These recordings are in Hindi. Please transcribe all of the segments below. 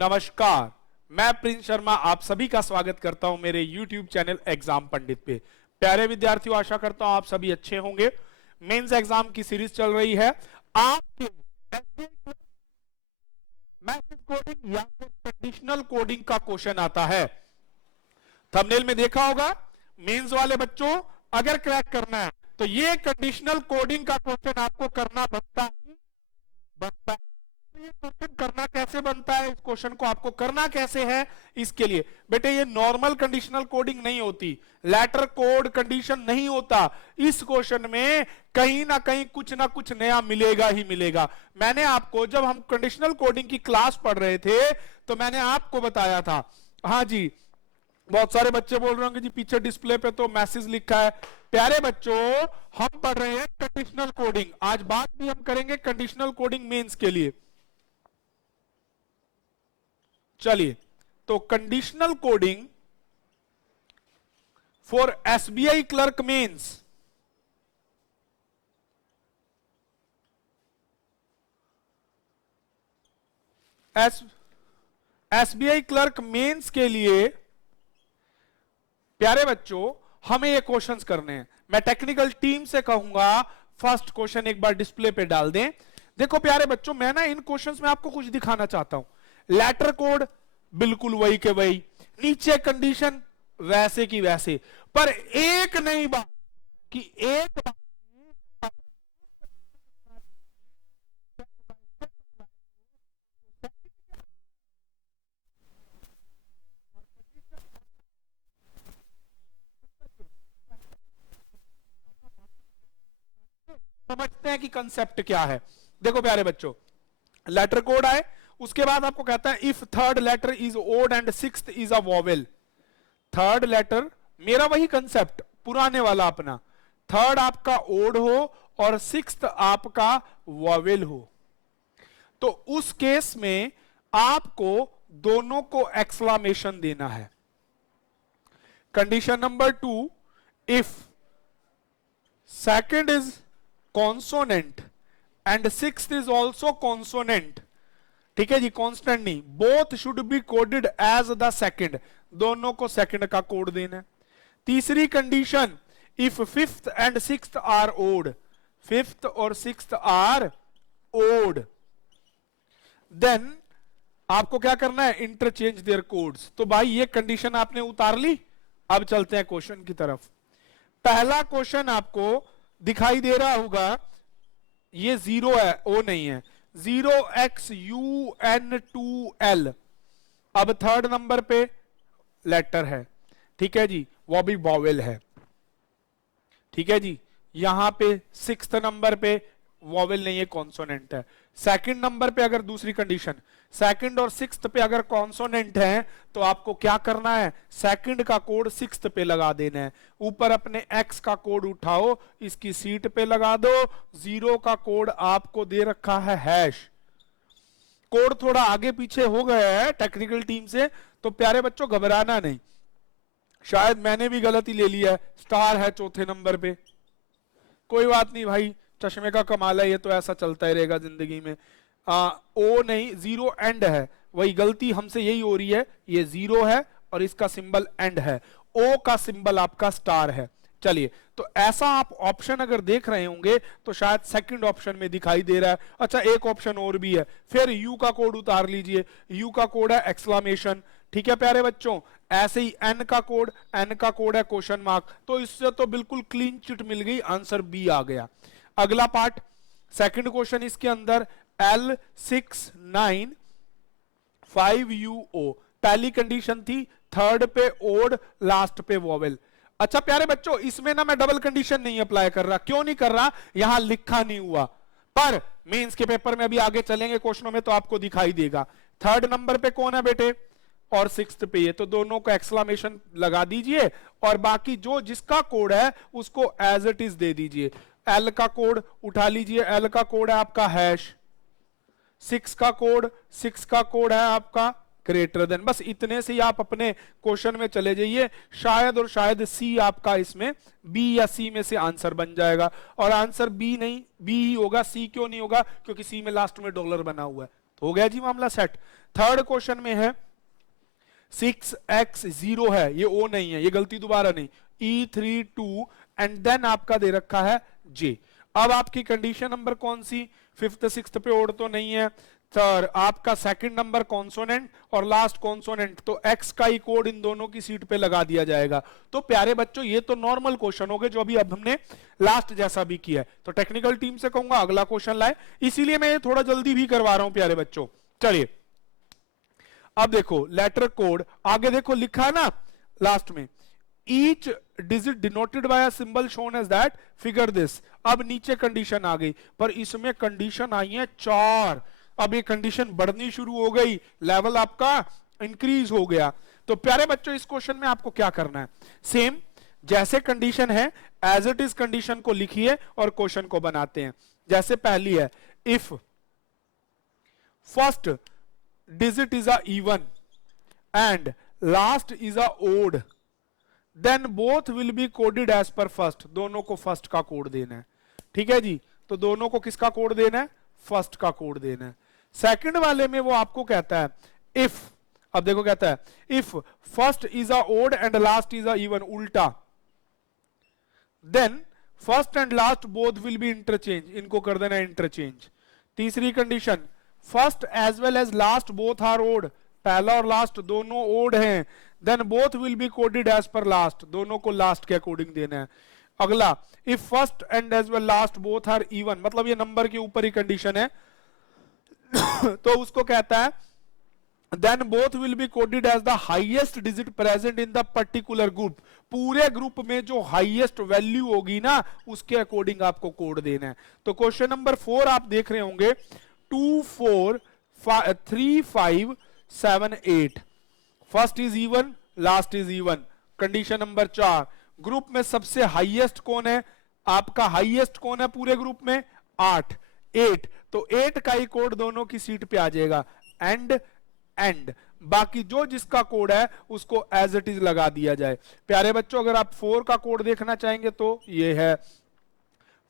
नमस्कार, मैं प्रिंस शर्मा आप सभी का स्वागत करता हूं मेरे YouTube चैनल एग्जाम पंडित पे। प्यारे विद्यार्थियों, आशा करता हूं आप सभी अच्छे होंगे। मेंस एग्जाम की सीरीज चल रही है। आपके मैसेज कोडिंग या फिर कंडीशनल कोडिंग का क्वेश्चन आता है। थंबनेल में देखा होगा, मेंस वाले बच्चों अगर क्रैक करना है तो ये कंडीशनल कोडिंग का क्वेश्चन आपको करना बनता है। ये क्वेश्चन करना कैसे बनता है, इस क्वेश्चन को आपको करना कैसे है, इसके लिए बेटे ये नॉर्मल कंडीशनल कोडिंग नहीं होती, लेटर कोड कंडीशन नहीं होता। इस क्वेश्चन में कहीं ना कुछ नया मिलेगा ही मिलेगा। मैंने आपको जब हम कंडीशनल कोडिंग की क्लास पढ़ रहे थे तो मैंने आपको बताया था। हाँ जी, बहुत सारे बच्चे बोल रहे होंगे जी पीछे डिस्प्ले पे तो मैसेज लिखा है। प्यारे बच्चों, हम पढ़ रहे हैं कंडीशनल कोडिंग। आज बात भी हम करेंगे कंडीशनल कोडिंग मेंस के लिए। चलिए, तो conditional coding for SBI clerk mains. SBI clerk mains के लिए प्यारे बच्चों हमें ये क्वेश्चंस करने हैं। मैं टेक्निकल टीम से कहूंगा फर्स्ट क्वेश्चन एक बार डिस्प्ले पे डाल दें। देखो प्यारे बच्चों, मैं ना इन क्वेश्चंस में आपको कुछ दिखाना चाहता हूं। लेटर कोड बिल्कुल वही के वही, नीचे कंडीशन वैसे की वैसे, पर एक नई बात कि एक बात समझते हैं कि कंसेप्ट क्या है। देखो प्यारे बच्चों, लेटर कोड आए, उसके बाद आपको कहता है if third letter is odd and sixth is a vowel. Third letter मेरा वही कंसेप्ट पुराने वाला अपना, थर्ड आपका ओड हो और सिक्स्थ आपका वॉवेल हो, तो उस केस में आपको दोनों को एक्सक्लेमेशन देना है। Condition number 2, if second is consonant and sixth is also consonant, ठीक है जी, कांस्टेंट नहीं, both should be coded as the second, दोनों को सेकंड का कोड देना है। तीसरी condition, if fifth and sixth are odd, fifth और सिक्स्थ आर ओड, देन आपको क्या करना है, इंटरचेंज देयर कोड्स। तो भाई ये कंडीशन आपने उतार ली। अब चलते हैं क्वेश्चन की तरफ। पहला क्वेश्चन आपको दिखाई दे रहा होगा, ये 0 है, ओ नहीं है, 0xun2l। अब थर्ड नंबर पे लेटर है, ठीक है जी, वो भी वॉवेल है, ठीक है जी। यहां पे सिक्स्थ नंबर पे वॉवेल नहीं है, कॉन्सोनेंट है। सेकंड नंबर पे अगर दूसरी कंडीशन, सेकंड और सिक्स्थ पे अगर कॉन्सोनेंट है तो आपको क्या करना है, सेकंड का कोड सिक्स्थ पे लगा देना है। ऊपर अपने एक्स का कोड उठाओ, इसकी सीट पे लगा दो। 0 का कोड आपको दे रखा है हैश। कोड थोड़ा आगे पीछे हो गया है टेक्निकल टीम से, तो प्यारे बच्चों घबराना नहीं, शायद मैंने भी गलती ले लिया है, स्टार है चौथे नंबर पे, कोई बात नहीं भाई, चश्मे का कमाल है, ये तो ऐसा चलता ही रहेगा जिंदगी में। ओ नहीं, 0 एंड है, वही गलती हमसे यही हो रही है, ये 0 है और इसका सिंबल एंड है, ओ का सिंबल आपका स्टार है। चलिए, तो ऐसा आप ऑप्शन अगर देख रहे होंगे तो शायद सेकंड ऑप्शन में दिखाई दे रहा है। अच्छा, एक ऑप्शन और भी है, फिर यू का कोड उतार लीजिए, यू का कोड है एक्सक्लेमेशन, ठीक है प्यारे बच्चों। ऐसे ही एन का कोड है क्वेश्चन मार्क। तो इससे तो बिल्कुल क्लीन चिट मिल गई, आंसर बी आ गया। अगला पार्ट, सेकंड क्वेश्चन, इसके अंदर L695UO, पहली कंडीशन थी थर्ड पे ओड, लास्ट पे वॉवेल। अच्छा प्यारे बच्चों, इसमें ना मैं डबल कंडीशन नहीं अप्लाई कर रहा। क्यों नहीं कर रहा, यहां लिखा नहीं हुआ, पर मेंस के पेपर में अभी आगे चलेंगे क्वेश्चनों में तो आपको दिखाई देगा। थर्ड नंबर पे कौन है बेटे, और सिक्स्थ पे ये, तो दोनों को एक्सक्लेमेशन लगा दीजिए और बाकी जो जिसका कोड है उसको एज इट इज दे दीजिए। एल का कोड उठा लीजिए, एल का कोड है आपका हैश, सिक्स का कोड है आपका ग्रेटर देन। बस इतने से ही आप अपने क्वेश्चन में चले जाइए, शायद और शायद सी आपका इसमें बी या सी में से आंसर बन जाएगा। और आंसर बी नहीं, बी ही होगा, सी क्यों नहीं होगा, क्योंकि सी में लास्ट में डॉलर बना हुआ है। हो गया जी मामला सेट। थर्ड क्वेश्चन में है 6x 0 है, ये O नहीं है, ये गलती दोबारा नहीं, E3 2 एंड देन आपका दे रखा है J। अब आपकी कंडीशन नंबर कौन सी, फिफ्थ सिक्स्थ पे ओड तो नहीं है, सर आपका सेकंड नंबर कॉन्सोनेंट और लास्ट कॉन्सोनेंट, तो x का ही कोड इन दोनों की सीट पे लगा दिया जाएगा। तो प्यारे बच्चों ये तो नॉर्मल क्वेश्चन हो गए जो अभी अब हमने लास्ट जैसा भी किया है। तो टेक्निकल टीम से कहूंगा अगला क्वेश्चन लाए, इसीलिए मैं ये थोड़ा जल्दी भी करवा रहा हूं प्यारे बच्चों। चलिए अब देखो लेटर कोड आगे देखो लिखा है ना लास्ट में, each digit denoted by a symbol shown as that, figure this। अब नीचे कंडीशन आ गई, पर इसमें कंडीशन आई है 4। अब ये कंडीशन बढ़नी शुरू हो गई, लेवल आपका इंक्रीज हो गया। तो प्यारे बच्चों इस क्वेश्चन में आपको क्या करना है, सेम जैसे कंडीशन है एज इट इज कंडीशन को लिखिए और क्वेश्चन को बनाते हैं। जैसे पहली है, if first digit is a even and last is a odd then both will be coded as per first. दोनों को फर्स्ट का कोड देना है, ठीक है जी। तो दोनों को किसका कोड देना है, फर्स्ट का कोड देना है। सेकंड वाले में वो आपको कहता है इफ, अब देखो कहता है if first is a odd and last is a even, उल्टा, then first and last both will be interchange, इनको कर देना इंटरचेंज। तीसरी condition, first as well as last both are odd, पहला और लास्ट दोनों ओड हैं, then both will be coded as per last, दोनों को लास्ट के अकॉर्डिंग देना है। अगला, if first and as well last both are even, मतलब ये नंबर के ऊपर ही कंडीशन है तो उसको कहता है then both will be coded as the highest digit present in the particular group. पूरे ग्रुप में जो हाईएस्ट वैल्यू होगी ना उसके अकॉर्डिंग आपको कोड देना है। तो क्वेश्चन नंबर 4 आप देख रहे होंगे 2 4 3 5 7 8, first is even last is even. Condition number 4, group में सबसे हाईएस्ट कौन है, आपका हाईएस्ट कौन है पूरे ग्रुप में, 8 8, तो 8 का ही कोड दोनों की सीट पे आ जाएगा, एंड एंड बाकी जो जिसका कोड है उसको एज इट इज लगा दिया जाए। प्यारे बच्चों अगर आप 4 का कोड देखना चाहेंगे तो ये है,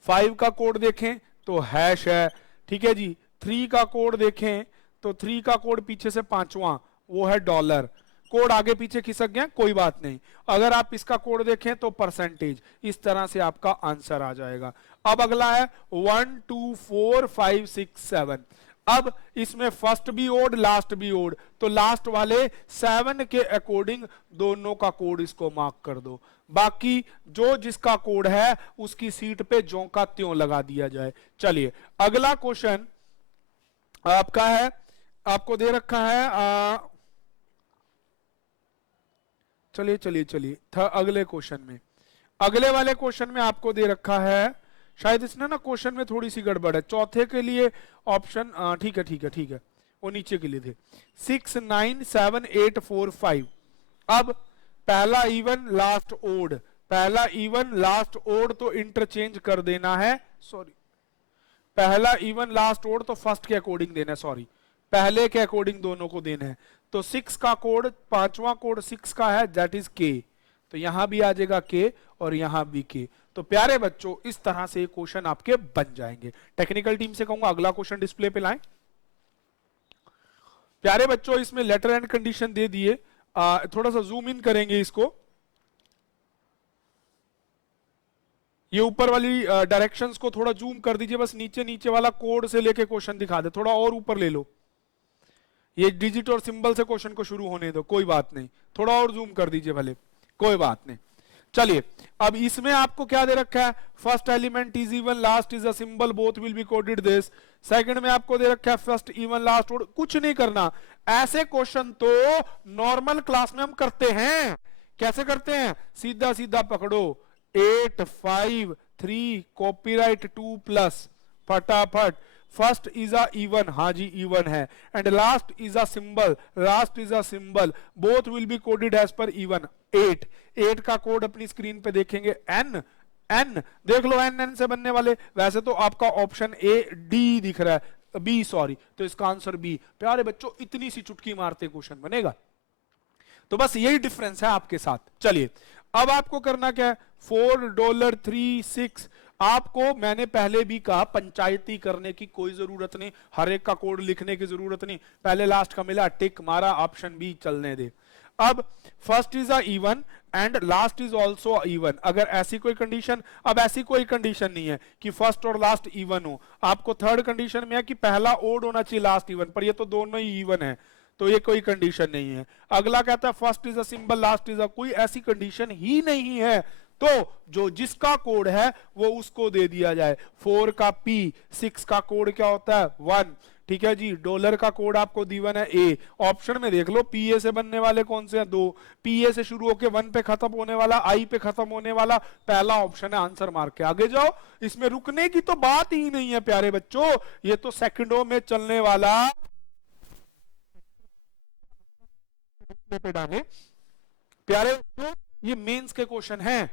5 का कोड देखें तो हैश है, ठीक है जी। 3 का कोड देखें तो 3 का कोड पीछे से 5वां वो है $, कोड आगे पीछे खिसक गया कोई बात नहीं। अगर आप इसका कोड देखें तो परसेंटेज, इस तरह से आपका आंसर आ जाएगा। अब अगला है 1 2 4 5 6 7, अब इसमें फर्स्ट भी ओड लास्ट भी ओड, तो लास्ट वाले 7 के अकॉर्डिंग दोनों का कोड इसको मार्क कर दो, बाकी जो जिसका कोड है उसकी सीट पे ज्यों का त्यों लगा दिया जाए। चलिए अगला क्वेश्चन आपका है, आपको दे रखा है चलिए चलिए चलिए था अगले क्वेश्चन में, अगले वाले क्वेश्चन में आपको दे रखा है, शायद इसने ना क्वेश्चन में थोड़ी सी गड़बड़ है, चौथे के लिए ऑप्शन ठीक है ठीक है ठीक है, वो नीचे के लिए थे 6 9 7 8 4 5। अब पहला इवन लास्ट ओड, पहला इवन लास्ट ओड तो इंटरचेंज कर देना है, सॉरी पहला इवन लास्ट ओड तो फर्स्ट के अकॉर्डिंग देना है, सॉरी पहले के अकॉर्डिंग दोनों को देना है। तो 6 का कोड, 5वां कोड 6 का है दैट इज के, तो यहां भी आ जाएगा के और यहां भी के। तो प्यारे बच्चों इस तरह से क्वेश्चन आपके बन जाएंगे। टेक्निकल टीम से कहूंगा अगला क्वेश्चन डिस्प्ले पे लाएं। प्यारे बच्चों इसमें लेटर एंड कंडीशन दे दिए, थोड़ा सा जूम इन करेंगे इसको, ये ऊपर वाली डायरेक्शंस को थोड़ा जूम कर दीजिए, बस नीचे नीचे वाला कोड से लेके क्वेश्चन दिखा दे, थोड़ा और ऊपर ले लो, ये डिजिट और सिंबल से क्वेश्चन को शुरू होने दो, कोई बात नहीं, थोड़ा और जूम कर दीजिए भले, कोई बात नहीं। चलिए अब इसमें आपको क्या दे रखा है, first element is even last is a symbol both will be coded this. Second में आपको दे रखा है फर्स्ट इवन लास्ट ओड, कुछ नहीं करना, ऐसे क्वेश्चन तो नॉर्मल क्लास में हम करते हैं, कैसे करते हैं, सीधा सीधा पकड़ो 8 5 3 कॉपीराइट 2+ फटाफट, फर्स्ट इज अ इवन, हाँ जी इवन है, and last is a symbol, last is a symbol, both will be coded as per even. 8 का कोड अपनी स्क्रीन पे देखेंगे, एन एन देख लो, एन से बनने वाले, वैसे तो आपका ऑप्शन ए डी दिख रहा है, बी सॉरी, तो इसका आंसर बी। प्यारे बच्चों इतनी सी चुटकी मारते क्वेश्चन बनेगा, तो बस यही डिफरेंस है आपके साथ। चलिए अब आपको करना क्या है, $4 3 6, आपको मैंने पहले भी कहा पंचायती करने की कोई जरूरत नहीं, हर एक का कोड लिखने की जरूरत नहीं, पहले लास्ट का मिला टिक मारा, ऑप्शन बी चलने दे। अब first is a even and last is also even, अगर ऐसी कोई कंडीशन, अब ऐसी कोई कंडीशन नहीं है कि फर्स्ट और लास्ट इवन हो, आपको थर्ड कंडीशन में है कि पहला ओड होना चाहिए लास्ट इवन, पर ये तो दोनों ही इवन है, तो ये कोई कंडीशन नहीं है। अगला कहता है first is a symbol last is अ, कोई ऐसी कंडीशन ही नहीं है, तो जो जिसका कोड है वो उसको दे दिया जाए। 4 का P, 6 का कोड क्या होता है 1, ठीक है जी। डॉलर का कोड आपको दीवन है ए, ऑप्शन में देख लो पीए से बनने वाले कौन से हैं 2, पीए से शुरू होकर 1 पे खत्म होने वाला, आई पे खत्म होने वाला पहला ऑप्शन है, आंसर मार के आगे जाओ, इसमें रुकने की तो बात ही नहीं है प्यारे बच्चों, ये तो सेकंडों में चलने वाला पे डाले प्यारे बच्चों, ये मेंस के क्वेश्चन हैं,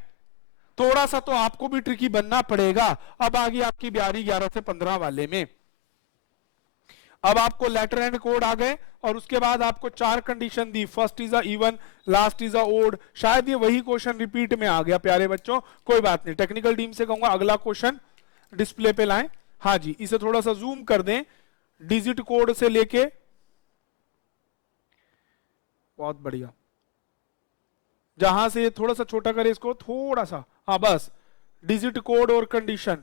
थोड़ा सा तो आपको भी ट्रिकी बनना पड़ेगा। अब आगे आपकी 11 से 15 वाले में, अब आपको लेटर एंड कोड आ गए और उसके बाद आपको 4 कंडीशन दी, first is a even, last is a odd, शायद ये वही क्वेश्चन रिपीट में आ गया प्यारे बच्चों, कोई बात नहीं, टेक्निकल टीम से कहूंगा अगला क्वेश्चन डिस्प्ले पे लाएं। हाँ जी, इसे थोड़ा सा जूम कर दें, डिजिट कोड से लेके, बहुत बढ़िया, जहां से थोड़ा सा छोटा करे इसको थोड़ा सा, हाँ बस, डिजिट कोड और कंडीशन,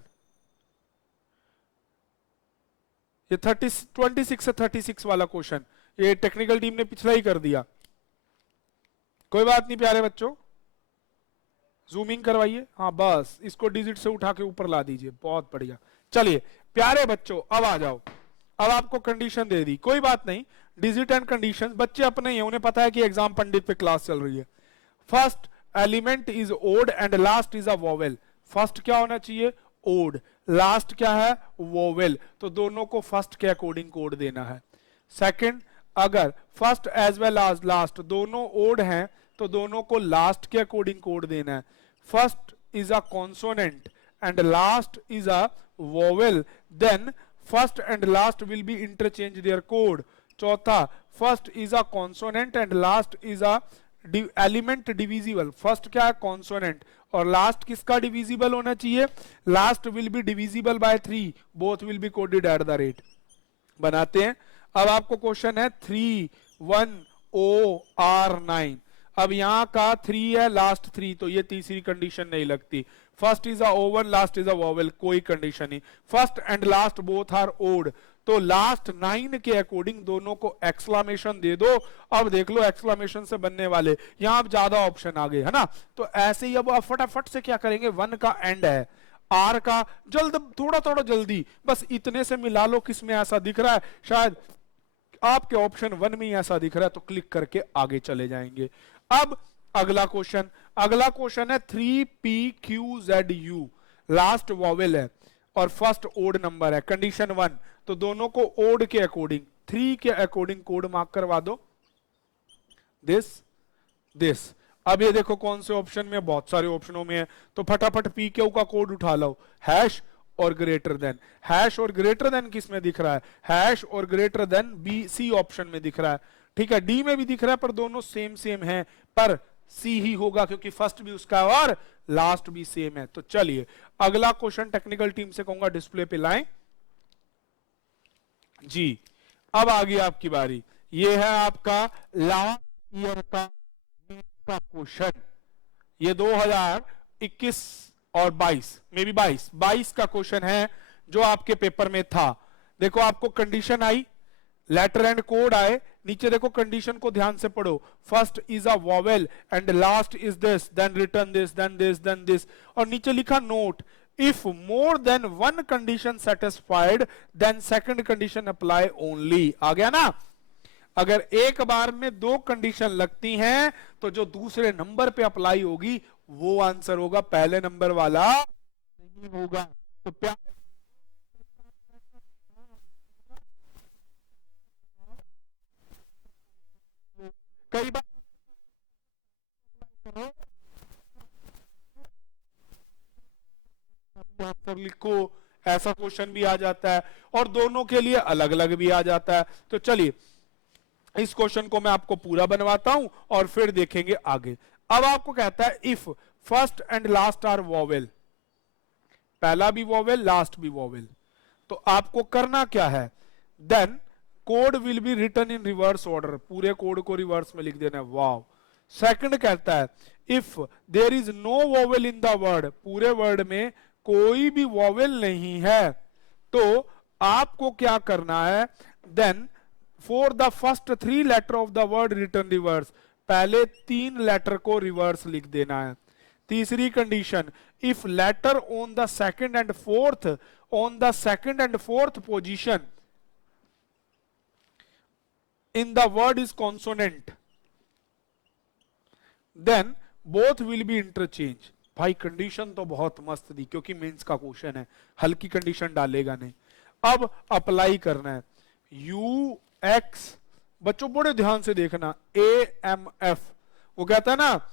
ये 26 से 36 वाला क्वेश्चन, ये टेक्निकल टीम ने पिछला ही कर दिया, कोई बात नहीं प्यारे बच्चों, जूमिंग करवाइए, हाँ बस इसको डिजिट से उठा के ऊपर ला दीजिए, बहुत बढ़िया। चलिए प्यारे बच्चों अब आ जाओ, अब आपको कंडीशन दे दी, कोई बात नहीं, डिजिट एंड कंडीशन बच्चे अपने ही हैं, उन्हें पता है कि एग्जाम पंडित पे क्लास चल रही है। First element is odd and last is a vowel, first क्या होना चाहिए ओड, लास्ट क्या है वोवेल, तो दोनों को फर्स्ट के अकॉर्डिंग कोड देना है। सेकंड, अगर first as well as last दोनों ओड हैं तो दोनों को लास्ट के अकॉर्डिंग कोड देना है। First is a consonant and last is a vowel, then first and last will be interchange their code. चौथा, first is a consonant and last is a element divisible, first क्या है कॉन्सोनेंट और लास्ट किसका डिविजिबल होना चाहिए, last will be divisible by 3, both will be coded at the rate. बनाते हैं, अब आपको क्वेश्चन है 310R9, अब यहां का 3 है लास्ट 3, तो ये तीसरी कंडीशन नहीं लगती। First is a even, last is a vowel, कोई कंडीशन नहीं। First and last both are odd, तो लास्ट 9 के अकॉर्डिंग दोनों को एक्सक्लामेशन दे दो। अब देख लो एक्सक्लामेशन से बनने वाले, यहां अब ज्यादा ऑप्शन आ गए है ना, तो ऐसे ही अब आप फटाफट से क्या करेंगे, 1 का एंड है, आर का जल्द, थोड़ा थोड़ा जल्दी, बस इतने से मिला लो, किसमें ऐसा दिख रहा है, शायद आपके ऑप्शन 1 में ही ऐसा दिख रहा है, तो क्लिक करके आगे चले जाएंगे। अब अगला क्वेश्चन, अगला क्वेश्चन है 3PQZU, लास्ट वॉवेल है और फर्स्ट ओड नंबर है, कंडीशन 1, तो दोनों को ओड के अकॉर्डिंग 3 के अकॉर्डिंग कोड मार्क करवा दो, दिस। अब ये देखो कौन से ऑप्शन में, बहुत सारे ऑप्शनों में है, तो फटाफट PQ का कोड उठा लो, हैश और ग्रेटर देन, हैश और ग्रेटर देन किस में दिख रहा है, हैश और ग्रेटर देन BC ऑप्शन में दिख रहा है, ठीक है, डी में भी दिख रहा है, पर दोनों सेम सेम है, पर सी ही होगा क्योंकि फर्स्ट भी उसका है और लास्ट भी सेम है। तो चलिए अगला क्वेश्चन टेक्निकल टीम से कहूंगा डिस्प्ले पे लाएं जी। अब आ गई आपकी बारी, ये है आपका लास्ट ईयर का क्वेश्चन, ये 2021 और 22 में भी 22 का क्वेश्चन है जो आपके पेपर में था। देखो आपको कंडीशन आई, लेटर एंड कोड आए, नीचे देखो कंडीशन को ध्यान से पढ़ो, first is a vowel and last is this, then return this, then this, then this, और नीचे लिखा note, if more than 1 condition satisfied then second condition apply only. आ गया ना, अगर एक बार में 2 कंडीशन लगती हैं तो जो दूसरे नंबर पे अप्लाई होगी वो आंसर होगा, पहले नंबर वाला नहीं होगा। तो कई बार आंसर लिखो, ऐसा क्वेश्चन भी आ जाता है और दोनों के लिए अलग अलग भी आ जाता है। तो चलिए इस क्वेश्चन को मैं आपको पूरा बनवाता हूं और फिर देखेंगे आगे। अब आपको कहता है if first and last are vowel, पहला भी वॉवेल, लास्ट भी वॉवेल। तो आपको करना क्या है, then code will be written in reverse order, पूरे कोड को रिवर्स में लिख देना है। वाव। सेकंड कहता है if there is no vowel in the word, पूरे वर्ड में कोई भी वॉवेल नहीं है, तो आपको क्या करना है, then for the first 3 letter of the word written reverse, पहले 3 लेटर को रिवर्स लिख देना है। तीसरी condition, if letter on the second and fourth position in the word is consonant, then both will be interchange। भाई कंडीशन तो बहुत मस्त दी, क्योंकि मेंस का क्वेश्चन है, हल्की कंडीशन डालेगा नहीं। अब अप्लाई करना है, यू एक्स, बच्चों बड़े ध्यान से देखना, ए एम एफ, वो कहता है ना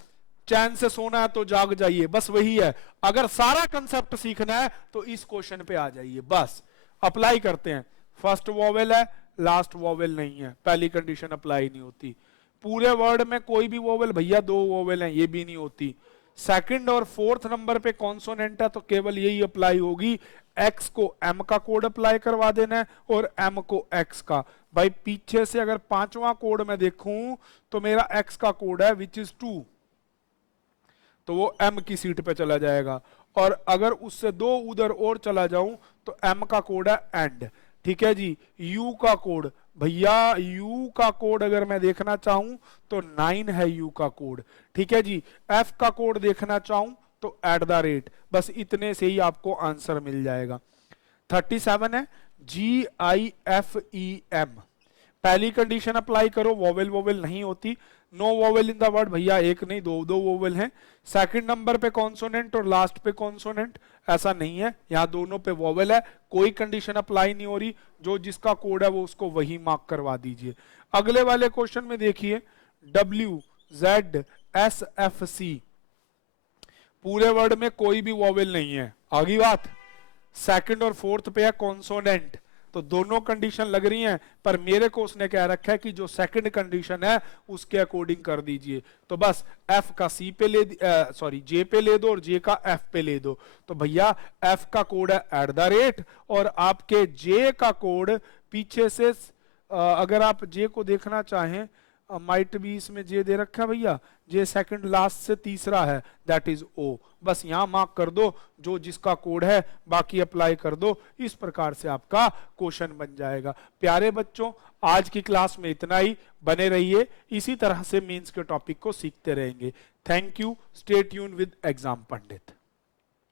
चैन से सोना है तो जाग जाइए, बस वही है। अगर सारा कंसेप्ट सीखना है तो इस क्वेश्चन पे आ जाइए। बस अप्लाई करते हैं, फर्स्ट वॉवेल है, लास्ट वॉवेल नहीं है, पहली कंडीशन अप्लाई नहीं होती। पूरे वर्ड में कोई भी वॉवेल, भैया 2 वॉवेल हैं, ये भी नहीं होती। सेकंड और फोर्थ नंबर पे कॉन्सोनेंट है, तो केवल यही अप्लाई होगी, एक्स को एम का कोड अप्लाई करवा देना है और एम को एक्स का। भाई पीछे से अगर 5वां कोड में देखूं तो मेरा एक्स का कोड है विच इज 2, तो वो एम की सीट पे चला जाएगा, और अगर उससे 2 उधर और चला जाऊं तो एम का कोड है एंड। ठीक है जी। यू का कोड, भैया यू का कोड अगर मैं देखना चाहूं तो 9 है यू का कोड। ठीक है जी। एफ का कोड देखना चाहूं तो @ बस इतने से ही आपको आंसर मिल जाएगा। 37 है GIFEM, पहली कंडीशन अप्लाई करो, वॉवेल वॉवेल नहीं होती, no vowel in the word, भैया एक नहीं 2 वॉवेल हैं। सेकंड नंबर पे कॉन्सोनेंट और लास्ट पे कॉन्सोनेंट, ऐसा नहीं है, यहाँ दोनों पे वॉवेल है, कोई कंडीशन अप्लाई नहीं हो रही, जो जिसका कोड है वो उसको वही मार्क करवा दीजिए। अगले वाले क्वेश्चन में देखिए, WZSFC, पूरे वर्ड में कोई भी वॉवेल नहीं है, आगे बात। सेकंड और फोर्थ पे है कॉन्सोनेंट, तो दोनों कंडीशन लग रही हैं, पर मेरे को उसने क्या रखा है कि जो सेकंड कंडीशन है उसके अकॉर्डिंग कर दीजिए। तो बस एफ का सी पे जे पे ले दो और जे का एफ पे ले दो। तो भैया एफ का कोड है @ और आपके जे का कोड पीछे से, अगर आप जे को देखना चाहें, माइट भी इसमें जे दे रखा है भैया, जे सेकंड लास्ट से तीसरा है, दैट इज ओ। बस यहां मार्क कर दो जो जिसका कोड है, बाकी अप्लाई कर दो। इस प्रकार से आपका क्वेश्चन बन जाएगा। प्यारे बच्चों, आज की क्लास में इतना ही, बने रहिए, इसी तरह से मेंस के टॉपिक को सीखते रहेंगे। Thank you, stay tune with exam Pandit.